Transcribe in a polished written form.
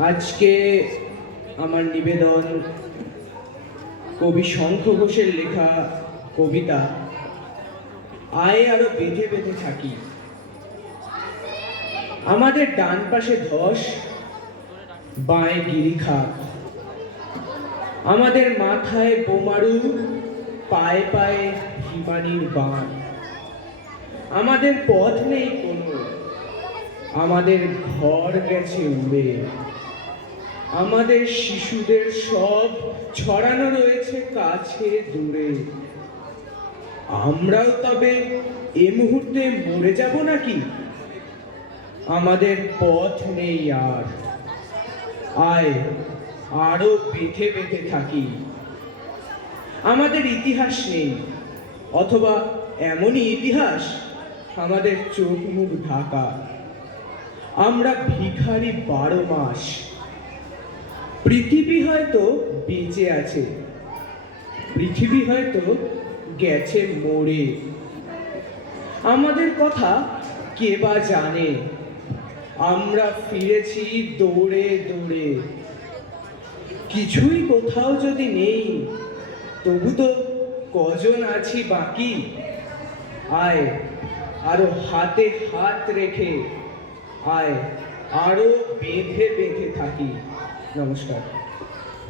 আজকে আমার নিবেদন কবি শঙ্খ ঘোষের লেখা কবিতা আয় আরো বেঁধে বেঁধে থাকি। আমাদের ডান পাশে ধস, বাঁয়ে গিরিখাত, আমাদের মাথায় বোমারু, পায়ে পায়ে হিমানির বান। আমাদের পথ নেই কোনো, আমাদের ঘর গেছে উড়ে। আমাদের শিশুদের সব ছড়ানো রয়েছে কাছে দূরে। আমরাও তবে এ মুহূর্তে মরে যাব নাকি? আমাদের পথ নেই আর, আয় আরো বেঁধে বেঁধে থাকি। আমাদের ইতিহাস নেই, অথবা এমনই ইতিহাস আমাদের চোখ মুখ ঢাকা। আমরা ভিখারি 12 মাস। পৃথিবী হয়তো বেঁচে আছে, পৃথিবী হয়তো গেছে মরে। আমাদের কথা কে বা জানে? আমরা ফিরেছি দৌড়ে দৌড়ে। কিছুই কোথাও যদি নেই, তবু তো কজন আছি বাকি। আয় আরো হাতে হাত রেখে, আয় আরো বেঁধে বেঁধে থাকি। নমস্কার।